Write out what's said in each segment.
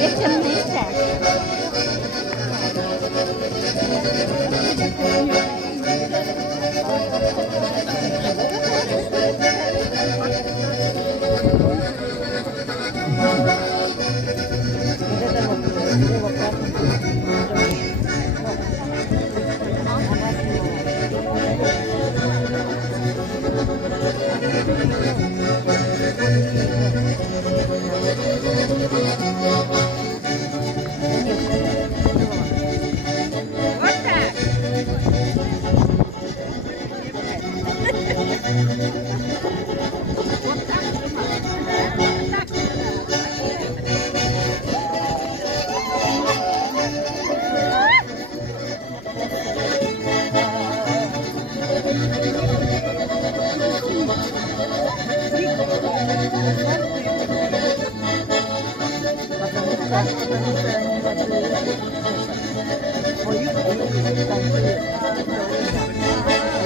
Є темниця.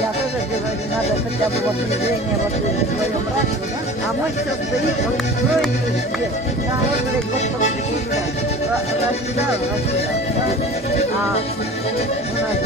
Я тоже говорю, надо хотя бы вот движение вот вдвоем раз, а мы все стоим, вот строим здесь. Да, он говорит, вот раз сюда, раз сюда. А у нас